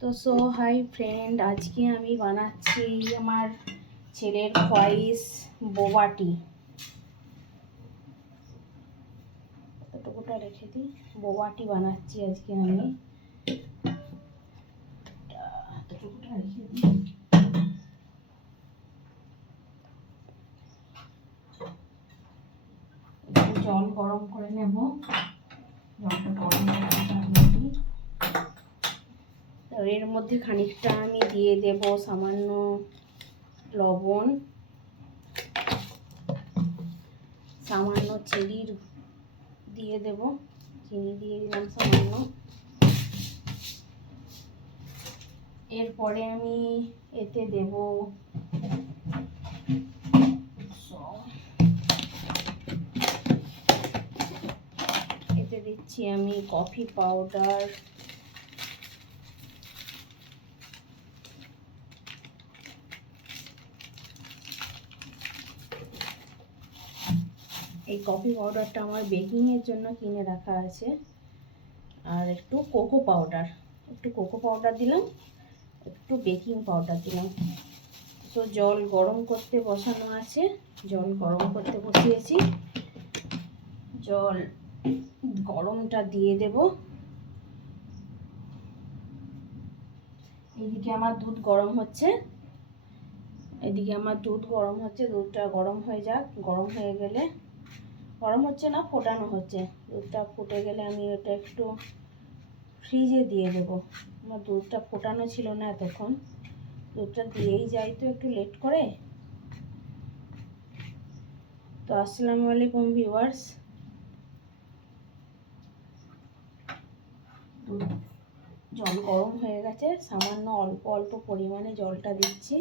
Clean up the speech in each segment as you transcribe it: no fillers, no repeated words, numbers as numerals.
তো hi friend, আজকে আমি বানাচ্ছি আমার ছেলের খোয়াইশ বোবা টি। কতটুকুটা রেখে দিই। বোবা টি বানাচ্ছি আজকে আমি, এতটুকুটা রেখে দিই। জল গরম করে নেব। জলটা গরম এর মধ্যে খানিকটা আমি দিয়ে দেব সামান্য লবণ, সামান্য চিনির দিয়ে দেব, চিনি দিয়ে দিলাম সামান্য। এরপরে আমি এতে দেব এতে দিচ্ছি আমি কফি পাউডার, এই কফি পাউডারটা আমার বেকিংয়ের জন্য কিনে রাখা আছে। আর একটু কোকো পাউডার দিলাম, একটু বেকিং পাউডার দিলাম। তো জল গরম করতে বসানো আছে, জল গরম করতে বসিয়েছি। জল গরমটা দিয়ে দেব। এদিকে আমার দুধ গরম হচ্ছে, দুধটা গরম হয়ে যাক। গরম হয়ে গেলে, গরম হচ্ছে না, ফোটানো হচ্ছে। দুধটা ফুটে গেলে আমি এটা একটু ফ্রিজে দিয়ে দেব। আমার দুধটা ফোটানো ছিল না এতক্ষণ, দুধটা দিয়েই যাই তো একটু লেট করে। তো আসসালামু আলাইকুম ভিউয়ার্স। জল গরম হয়ে গেছে, সামান্য অল্প অল্প পরিমাণে জলটা দিচ্ছি।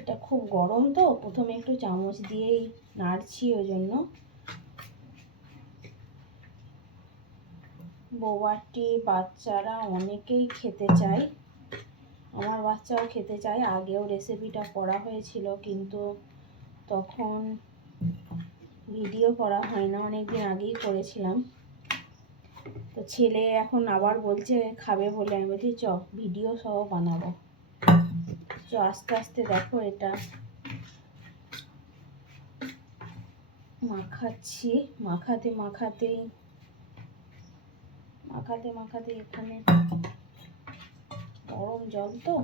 এটা খুব গরম তো প্রথমে একটু চামচ দিয়েই নাড়ছি, ওই জন্য। বোবা টি বাচ্চারা অনেকেই খেতে চায়, আমার বাচ্চাও খেতে চায়। আগেও রেসিপিটা করা হয়েছিল, কিন্তু তখন ভিডিও করা হয় না, অনেকদিন আগেই করেছিলাম। তো ছেলে এখন আবার বলছে খাবে বলে, আমি বলছি চ ভিডিও সহ বানাবো। তো আস্তে আস্তে দেখো এটা মাখাচ্ছি, মাখাতে এখানে গরম জল তো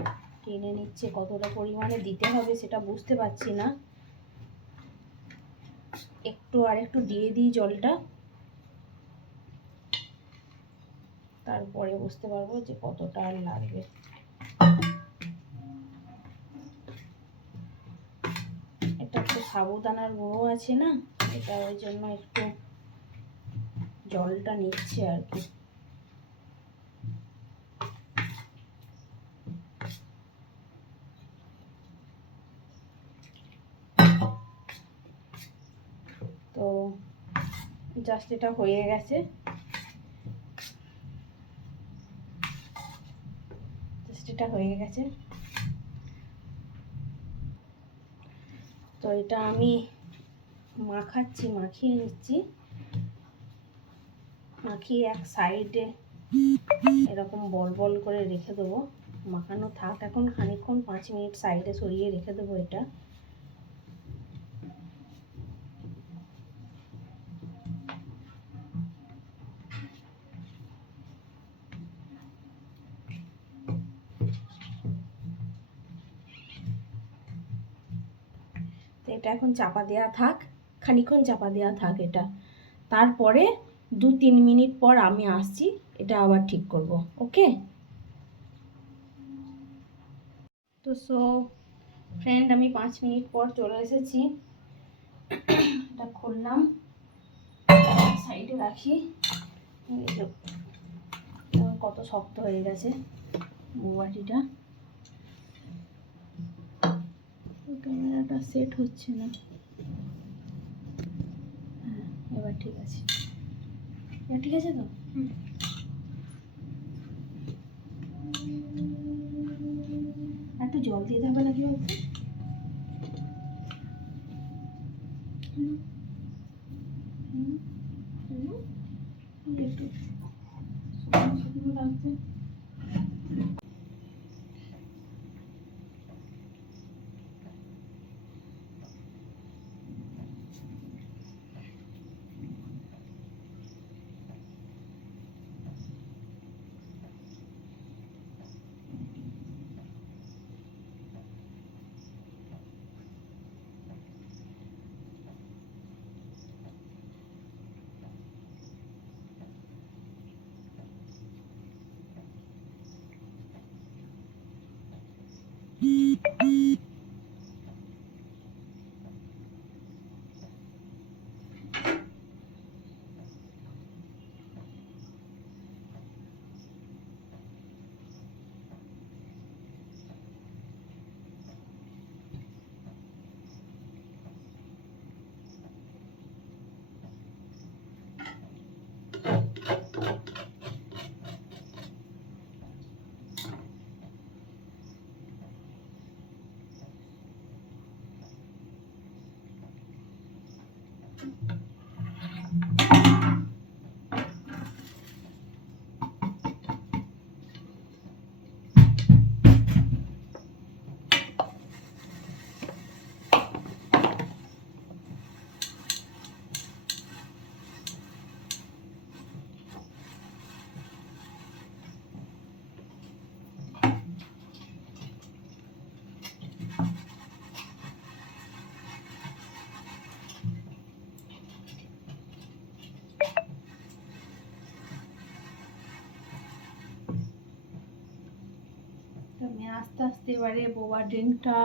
টেনে নিচ্ছে। কতটা পরিমাণে দিতে হবে সেটা বুঝতে পারছি না। আর একটু দিয়ে দিই জলটা, তারপরে বুঝতে পারবো যে কতটা আর লাগবে। এটা একটু সাবুদানার গুঁড়ো আছে না, এটা ওই জন্য একটু জলটা নিচ্ছে আর কি। তো জাস্ট এটা হয়ে গেছে, তো এটা আমি মাখিয়ে নিচ্ছি। মাখিয়ে এক সাইডে এরকম বল বল করে রেখে দেবো। মাখানো থাক এখন খানিকক্ষণ, 5 মিনিট সাইডে সরিয়ে রেখে দেবো এটা। তো এটা এখন চাপা দেওয়া থাক, খানিকক্ষণ চাপা দেওয়া থাক এটা। তারপরে 2-3 মিনিট পর আমি আসছি, এটা আবার ঠিক করব। ওকে। তো ফ্রেন্ড, আমি 5 মিনিট পর চলে এসেছি। এটা খুললাম, সাইডে রাখি। কত শক্ত হয়ে গেছে বোবাটিটা। ক্যামেরাটা সেট হচ্ছে না। হ্যাঁ, এবার ঠিক আছে। ঠিক আছে তো? একটু জল দিয়ে হবে নাকি বলতে? একটু লাগছে। আমি আস্তে আস্তে এবারে বোবা ড্রিঙ্কটা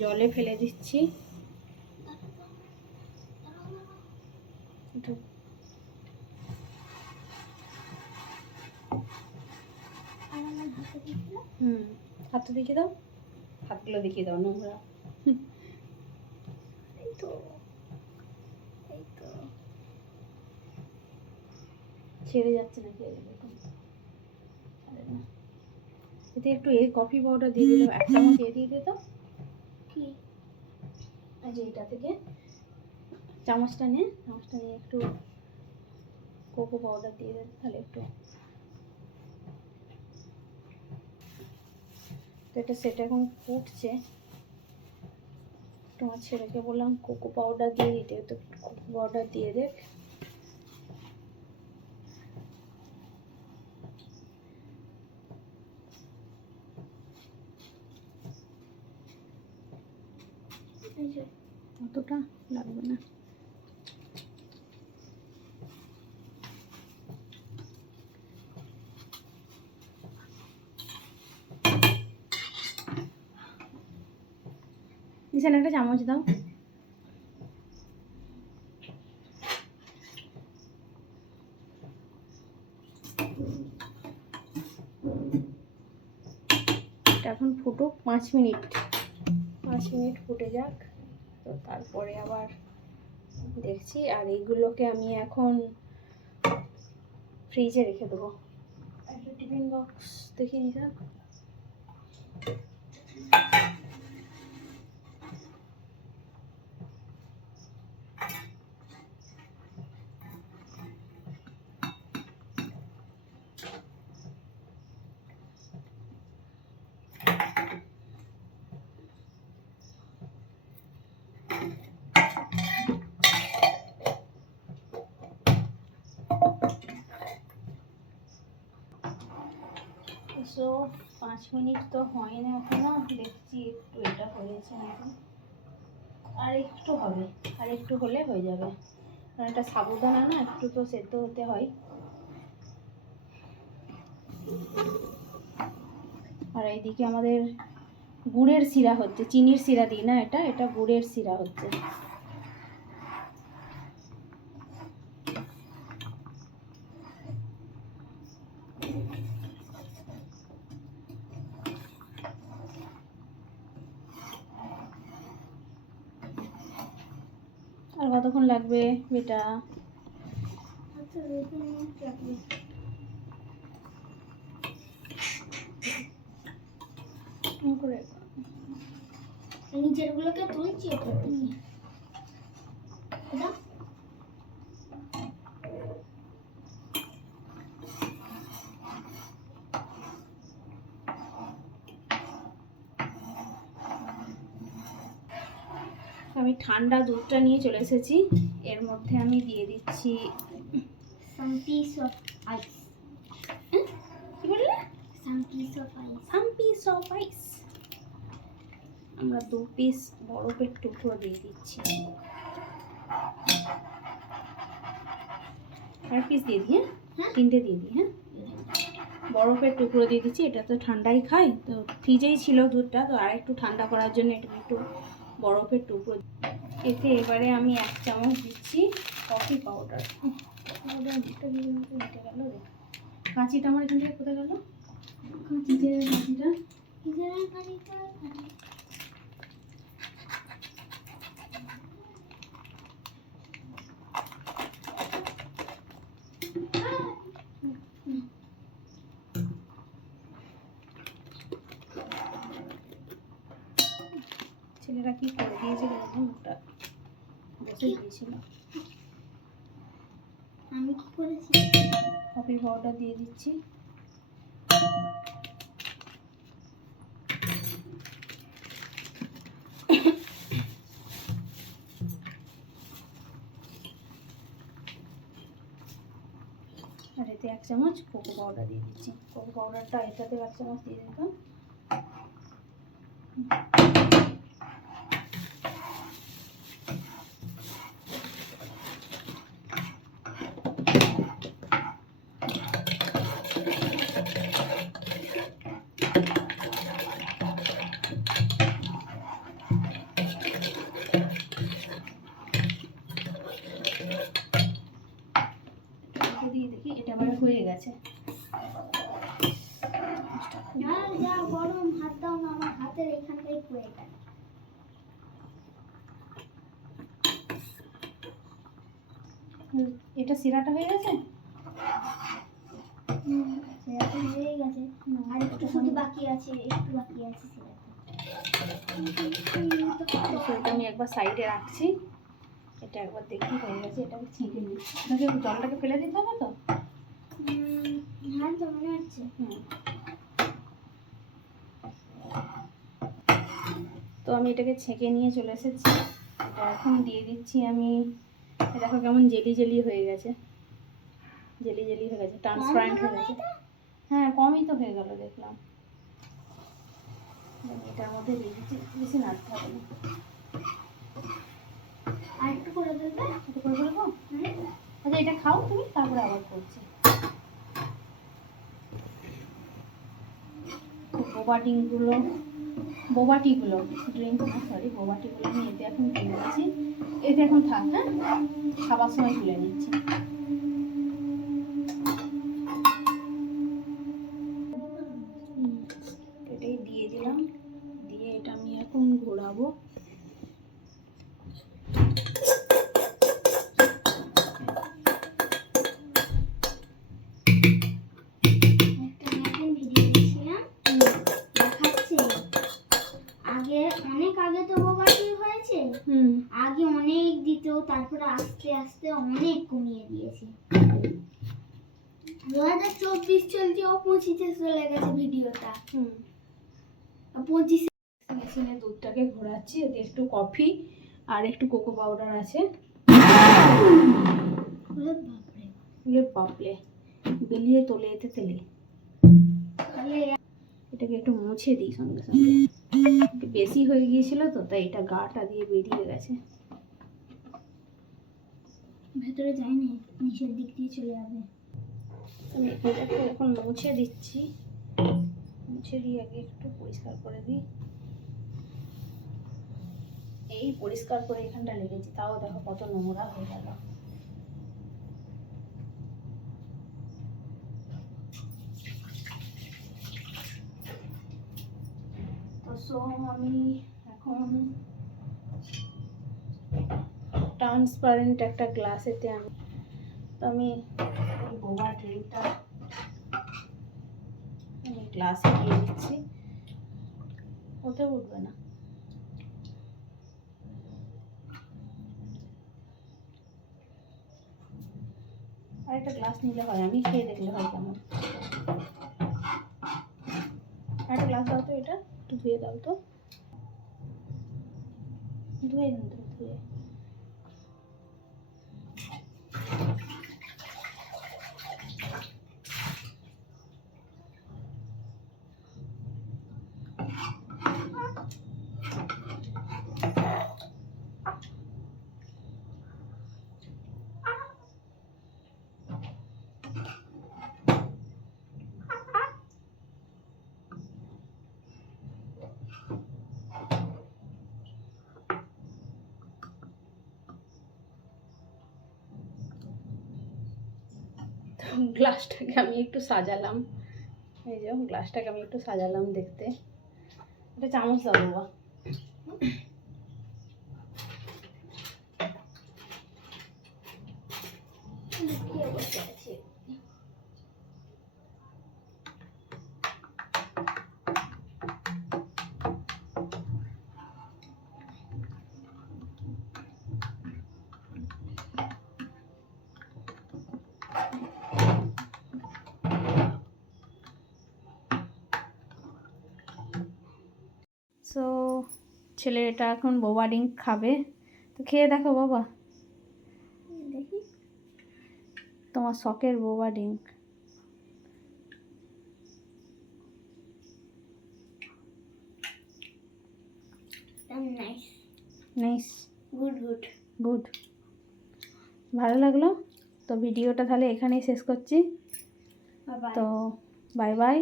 জলে ফেলে দিচ্ছি। হাতটা দেখিয়ে দাও, হাতগুলো দেখিয়ে দাও, নোংরা। এই তো ছেড়ে যাচ্ছে নাকি? এতে একটু কফি পাউডার দিয়ে দিলাম, 1 চামচ দিয়ে দিত কি, যে এটা থেকে চামচটা নিয়ে একটু কোকো পাউডার দিয়ে দেবে, তাহলে একটু তো এটা সেটা এখন ফুটছে। তোমার ছেলেকে বললাম কোকো পাউডার দিয়ে দিতে, তো কোকো পাউডার দিয়ে দেখ। অতটা লাগবে না। নিশান একটা চামচ দাও। এখন ফুটুক 5 মিনিট, 5 মিনিট ফুটে যাক, তো তারপরে আবার দেখছি। আর এইগুলোকে আমি এখন ফ্রিজে রেখে দেবো। একটা টিফিন বক্স দেখে নিলাম। সো 5 মিনিট তো হয় না এখনো, দেখছি একটু এটা হয়েছে নাকি, আর একটু হবে, আর একটু হলে হয়ে যাবে, কারণ এটা সাবুদানা না, একটু তো সেদ্ধ হতে হয়। আর এইদিকে আমাদের গুড়ের শিরা হচ্ছে, চিনির শিরা দিই না, এটা গুড়ের শিরা হচ্ছে। আর কতক্ষণ লাগবে বেটা? নিচের গুলোকে তুলছি, আমি ঠান্ডা দুধটা নিয়ে চলে এসেছি। এর মধ্যে আমি দিয়ে দিচ্ছি some piece of ice. কি বললে? Some piece of ice. Some piece of ice. আমরা 2 পিস বরফের টুকরো দিয়ে দিচ্ছি। আর পিস দিয়ে দিই, হ্যাঁ 3টে দিয়ে দিই। হ্যাঁ বরফের টুকরো দিয়ে দিচ্ছি। এটা তো ঠান্ডাই খাই, তো ফ্রিজেই ছিল দুধটা, তো আর একটু ঠান্ডা করার জন্য একটু বরফের টুকরো। এতে এবারে আমি 1 চামচ দিচ্ছি কফি পাউডার। দুধটা দিয়ে উঠে গেল রে। কাঁচিটা আমার এখান থেকে কোথায় গেল? কাঁচিটা ছেলেরা কি করে দিয়েছিল, মুখটা বসে দিয়েছিল। আমি কি করেছি? কফি পাউডার দিয়ে দিচ্ছি। আর এতে 1 চামচ কোকো পাউডার দিয়ে দিচ্ছি। কোকো পাউডারটা এটাতে 1 চামচ দিয়ে দিতাম। দিয়ে দেখি এটা আমার হয়ে গেছে। যা গরম, হাত দাও না, আমার হাতের এখানটাই পুড়ে গেল। এটা সিরাটা হয়ে গেছে। সেটা হয়ে গেছে, আর একটু শুধু বাকি আছে, একটু বাকি আছে সেটা আমি একবার সাইডে রাখছি। এটা একবার দেখি হয়ে গেছে। এটাকে ছেঁকে নিচ্ছি। এটাকে জলটাকে ফেলে দিতে হবে তো? হ্যাঁ তো মনে হচ্ছে। তো আমি এটাকে ছেঁকে নিয়ে চলে এসেছি। এটা এখন দিয়ে দিচ্ছি আমি। দেখো কেমন জেলি জেলি হয়ে গেছে, জেলি জেলি হয়ে গেছে, ট্রান্সপারেন্ট হয়ে গেছে। হ্যাঁ কমই তো হয়ে গেল দেখলাম। এটার মধ্যে দিয়ে দিচ্ছি, বেশি নাড়তে হবে না। আর একটু করে দেবে, একটু করে দেবো। আচ্ছা এটা খাও তুমি, তারপরে আবার করছি। বোবাটিগুলো ড্রিঙ্ক না, সরি বোবাটিগুলো আমি এতে এখন দিয়ে দিচ্ছি। এতে এখন থাক, হ্যাঁ খাবার সময় তুলে নিচ্ছি। এটাই দিয়ে দিলাম, দিয়ে এটা আমি এখন ঘোরাবো। আগে অনেক দিত, তারপরে আস্তে আস্তে অনেক কমিয়ে দিয়েছে। 2024 চলছে, ও 25-এ চলে গেছে ভিডিওটা। 25 মেশিনে দুধটাকে ঘোরাচ্ছি। এতে একটু কফি আর একটু কোকো পাউডার আছে। বাপরে বেলিয়ে তোলে এতে তেলে। এটাকে একটু মুছে দিই সঙ্গে সঙ্গে। একটু বেশি হয়ে গিয়েছিল তো, তাই এটা গাটা দিয়ে বেরিয়ে গেছে। ভেতরে যায়নি, নিচের দিক দিয়ে চলে যাবে। আমি এটাকে এখন মুছে দিচ্ছি। মুছে দিয়ে আগে একটু পরিষ্কার করে দিই। এই পরিষ্কার করে এখানটা লেগেছে, তাও দেখো কত নোংরা হয়ে গেল। তো সো আমি এখন ট্রান্সপারেন্ট একটা গ্লাসেতে আমি বোবা ড্রিঙ্কটা আমি গ্লাসে দিয়ে দিচ্ছি। ওতে উঠবে না। আর একটা গ্লাস নিলে হয়, আমি খেয়ে দেখলে হয় কেমন। একটা গ্লাস দাও তো, এটা একটু ধুয়ে দাও তো, ধুয়ে নিতে ধুয়ে। গ্লাসটাকে আমি একটু সাজালাম, এই যে গ্লাসটাকে আমি একটু সাজালাম দেখতে। এটা চামচ দাও বাবা। সো ছেলে এটা এখন বোবা ড্রিঙ্ক খাবে, তো খেয়ে দেখো বাবা, দেখি তোমার শখের বোবা drink. Nice nice, good good good, ভালো লাগলো। তো ভিডিওটা তাহলে এখানেই শেষ করছি। তো বাই বাই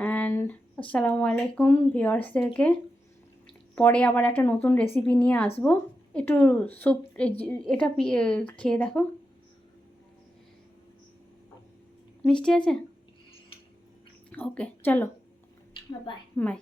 অ্যান্ড আসসালামু আলাইকুম ভিউয়ার্সদেরকে। পরে আবার একটা নতুন রেসিপি নিয়ে আসবো। একটু স্যুপ, এটা খেয়ে দেখো, মিষ্টি আছে। ওকে চলো, বাই বাই।